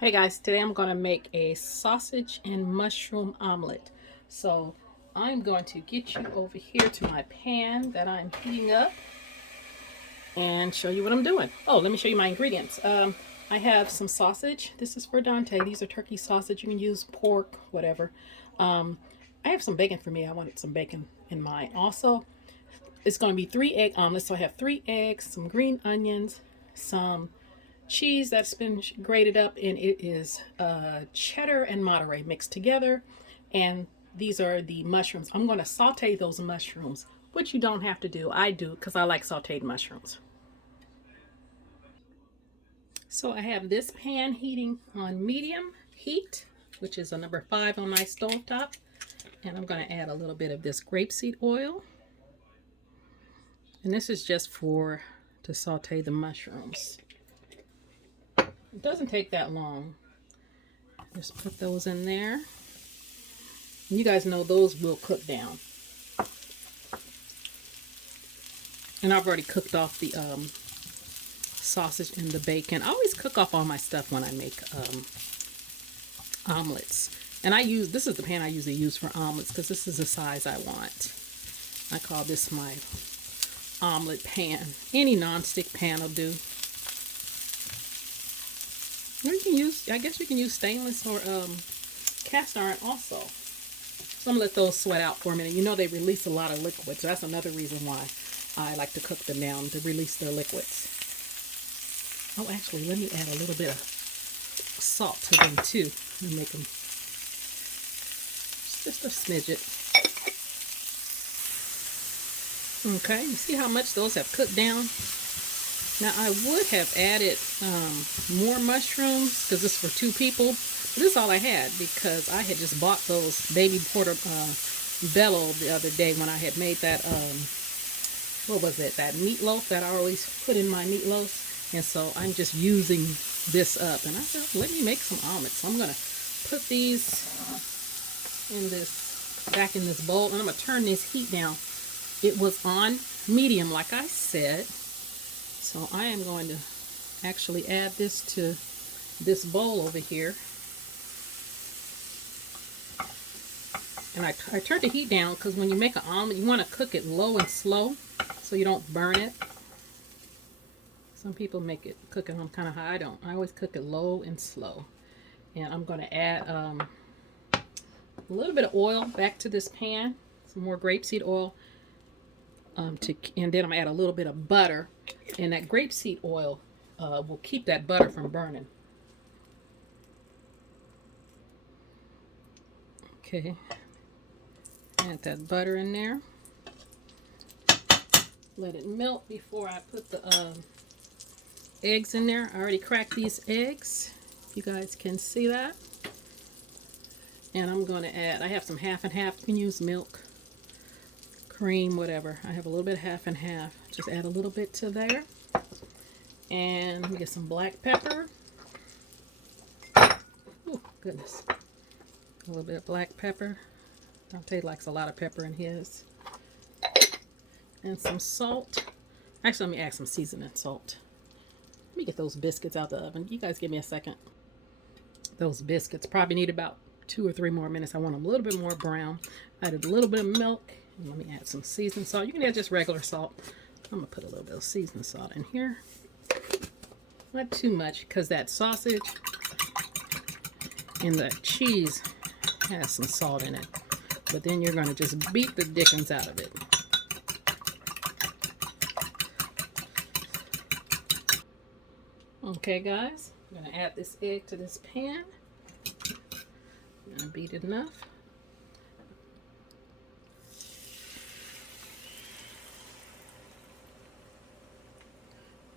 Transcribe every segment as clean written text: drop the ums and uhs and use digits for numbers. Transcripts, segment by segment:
Hey guys, today I'm going to make a sausage and mushroom omelet. So I'm going to get you over here to my pan that I'm heating up and show you what I'm doing. Oh, let me show you my ingredients. I have some sausage. This is for Dante. These are turkey sausage. You can use pork, whatever. Um, I have some bacon for me. I wanted some bacon in mine. Also, it's going to be 3 egg omelets. So I have 3 eggs, some green onions, some cheese that's been grated up, and it is cheddar and Monterey mixed together. And these are the mushrooms. I'm going to saute those mushrooms, which you don't have to do. I do because I like sauteed mushrooms. So I have this pan heating on medium heat, which is a number 5 on my stove top. And I'm going to add a little bit of this grapeseed oil. And this is just for to saute the mushrooms. It doesn't take that long. Just put those in there. You guys know those will cook down. And I've already cooked off the sausage and the bacon. I always cook off all my stuff when I make omelets. And this is the pan I usually use for omelets because this is the size I want. I call this my omelet pan. Any nonstick pan will do. Or you can use, I guess you can use stainless or cast iron also. So I'm going to let those sweat out for a minute. You know they release a lot of liquids. So that's another reason why I like to cook them down, to release their liquids. Oh, actually, let me add a little bit of salt to them too and make them just a smidget. Okay, you see how much those have cooked down? Now, I would have added more mushrooms because this is for 2 people. But this is all I had because I had just bought those baby portobello the other day when I had made that, what was it, that meatloaf that I always put in my meatloaf. And so I'm just using this up. And I thought, let me make some omelets. So I'm going to put these back in this bowl. And I'm going to turn this heat down. It was on medium, like I said. So I am going to actually add this to this bowl over here. And I turned the heat down because when you make an omelet, you want to cook it low and slow so you don't burn it. Some people cook it on kind of high. I don't. I always cook it low and slow. And I'm going to add a little bit of oil back to this pan. Some more grapeseed oil. And then I'm going to add a little bit of butter. And that grapeseed oil will keep that butter from burning. Okay. Add that butter in there. Let it melt before I put the eggs in there. I already cracked these eggs. You guys can see that. And I'm going to add, I have some half and half. You can use milk, cream, whatever. I have a little bit of half and half. Just add a little bit to there. And we get some black pepper. Oh, goodness. A little bit of black pepper. Dante likes a lot of pepper in his. And some salt. Actually, let me add some seasoning salt. Let me get those biscuits out the oven. You guys give me a second. Those biscuits probably need about 2 or 3 more minutes. I want them a little bit more brown. I added a little bit of milk. And let me add some seasoned salt. You can add just regular salt. I'm going to put a little bit of seasoned salt in here. Not too much because that sausage and the cheese has some salt in it. But then you're going to just beat the dickens out of it. Okay, guys. I'm going to add this egg to this pan. I'm going to beat it enough.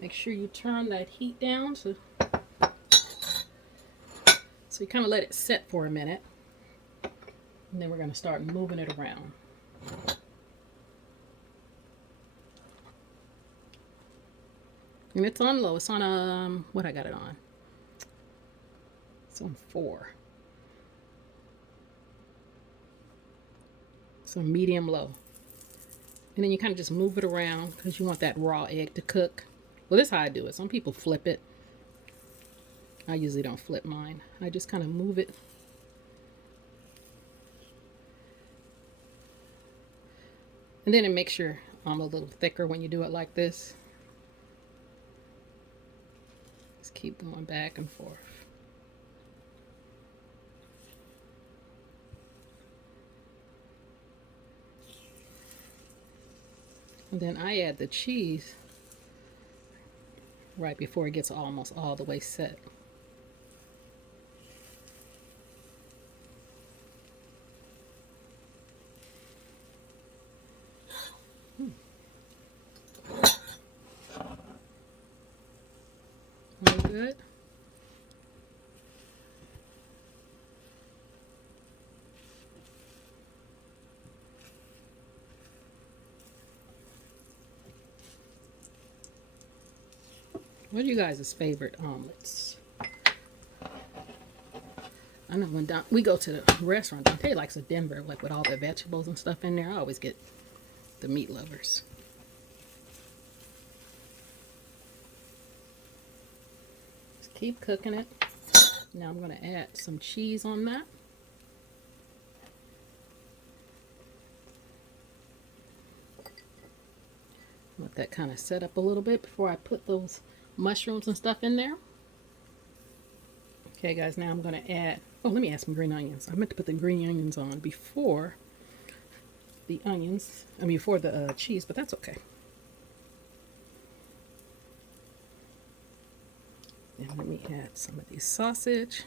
Make sure you turn that heat down so you kind of let it set for a minute. And then we're going to start moving it around. And it's on low. It's on, what I got it on? It's on 4. So medium low. And then you kind of just move it around because you want that raw egg to cook. Well, this is how I do it. Some people flip it. I usually don't flip mine. I just kind of move it. And then it makes your omelet a little thicker when you do it like this. Just keep going back and forth. And then I add the cheese right before it gets almost all the way set. All good. What are you guys' favorite omelets? I know when we go to the restaurant, Dante likes a Denver, like with all the vegetables and stuff in there. I always get the meat lovers. Just keep cooking it. Now I'm going to add some cheese on that. Let that kind of set up a little bit before I put those mushrooms and stuff in there. Okay guys, now I'm going to add, oh, let me add some green onions. I meant to put the green onions on before the onions, before the cheese, but that's okay. And let me add some of these sausage.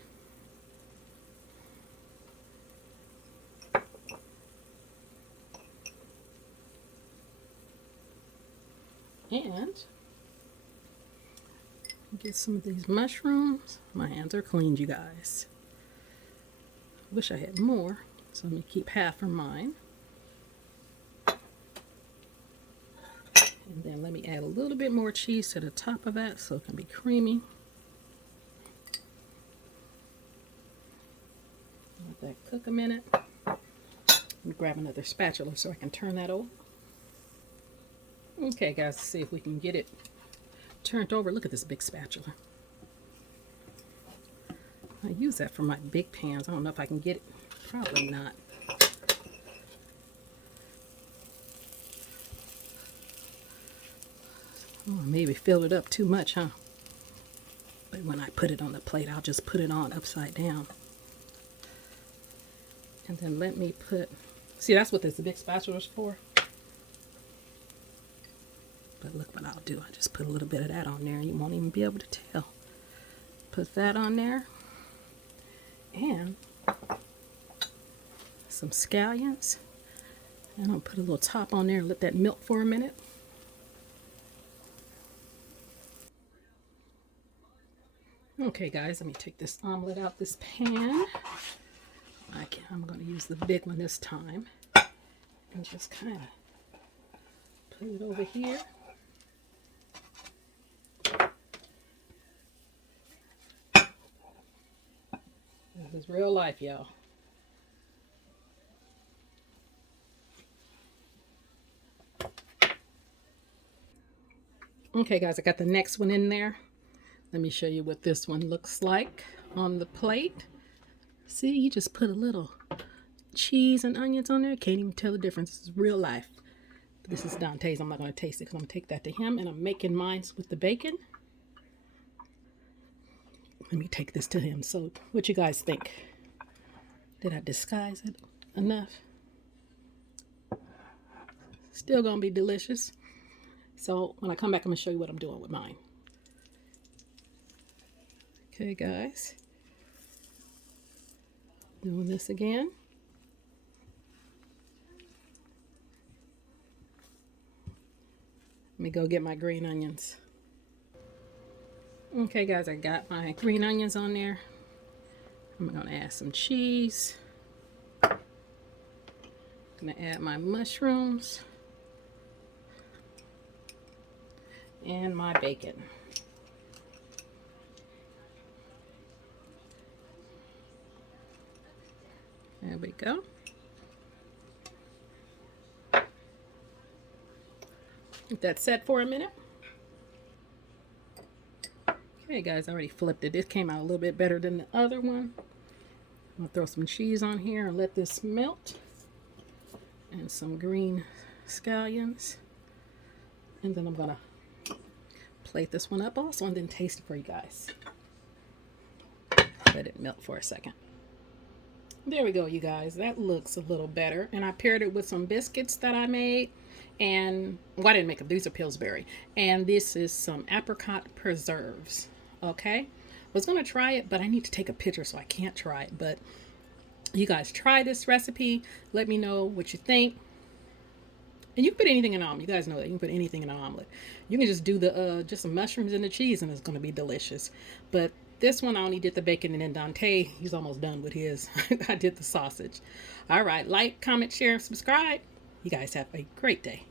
And get some of these mushrooms. My hands are clean, you guys. Wish I had more, so let me keep half for mine. And then let me add a little bit more cheese to the top of that so it can be creamy. Let that cook a minute. Let me grab another spatula so I can turn that over. Okay guys, let's see if we can get it turned over. Look at this big spatula. I use that for my big pans. I don't know if I can get it. Probably not. Oh, maybe filled it up too much, huh? But when I put it on the plate, I'll just put it on upside down. And then let me put, see, that's what this big spatula is for. But look what I'll do. I just put a little bit of that on there and you won't even be able to tell. Put that on there. And some scallions. And I'll put a little top on there and let that melt for a minute. Okay guys, let me take this omelet out this pan. I'm going to use the big one this time. And just kind of put it over here. This is real life, y'all. Okay guys, I got the next one in there. Let me show you what this one looks like on the plate. See, you just put a little cheese and onions on there. Can't even tell the difference. This is real life. This is Dante's. I'm not going to taste it because I'm going to take that to him. And I'm making mine with the bacon. Let me take this to him. So what you guys think? Did I disguise it enough? Still going to be delicious. So when I come back, I'm going to show you what I'm doing with mine. Okay, guys. Doing this again. Let me go get my green onions. Okay, guys, I got my green onions on there. I'm going to add some cheese. I'm going to add my mushrooms. And my bacon. There we go. Let that set for a minute. Okay guys, I already flipped it. This came out a little bit better than the other one. I'm gonna throw some cheese on here and let this melt. And some green scallions. And then I'm gonna plate this one up also and then taste it for you guys. Let it melt for a second. There we go, you guys. That looks a little better. And I paired it with some biscuits that I made. And, well, I didn't make them. These are Pillsbury. And this is some apricot preserves. Okay? I was going to try it, but I need to take a picture, so I can't try it. But you guys try this recipe. Let me know what you think. And you can put anything in an omelet. You guys know that. You can put anything in an omelet. You can just do the just some mushrooms and the cheese, and it's going to be delicious. But this one, I only did the bacon, and then Dante, he's almost done with his. I did the sausage. All right. Like, comment, share, and subscribe. You guys have a great day.